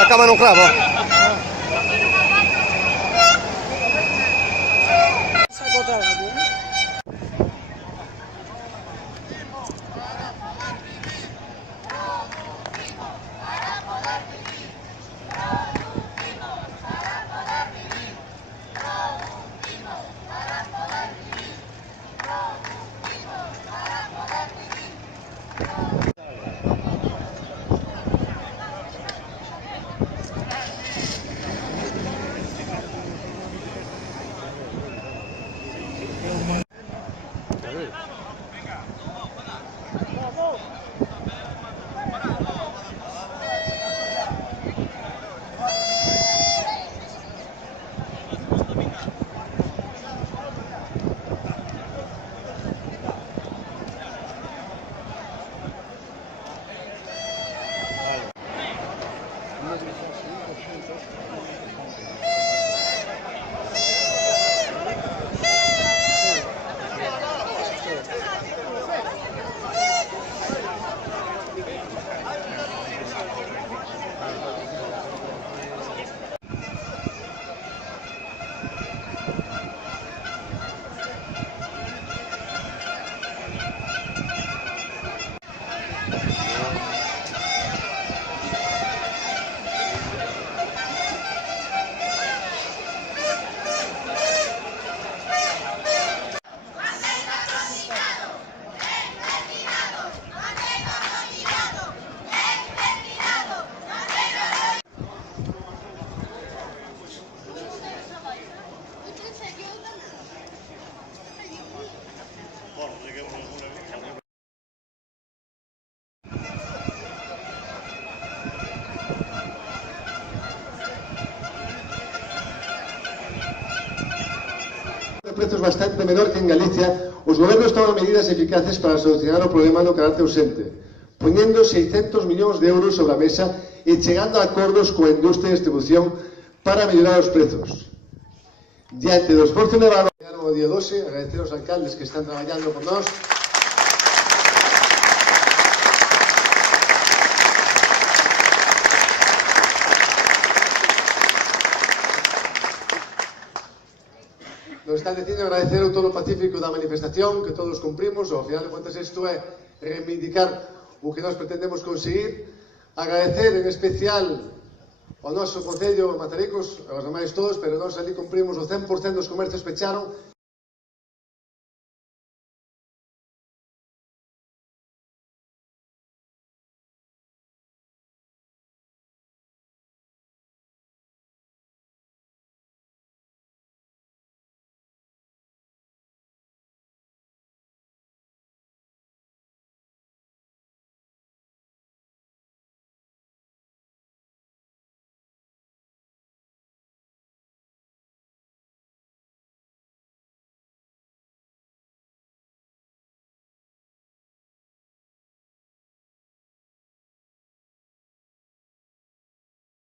La cama non clava? De prezos bastante menor que en Galicia, os gobernos toman medidas eficaces para solucionar o problema do carácter ausente, poñendo 600 millóns de euros sobre a mesa e chegando a acordos coa industria de distribución para mellorar os prezos. Diante do esforzo elevado, chegaron o día 12, agradecer aos alcaldes que están traballando por nós. Nos están dicindo agradecer o tono pacífico da manifestación, que todos cumprimos, ao final de contas isto é reivindicar o que nós pretendemos conseguir. Agradecer en especial ao noso Concello Mazaricos, aos demais todos, pero nós ali cumprimos o 100% dos comercios pecharon.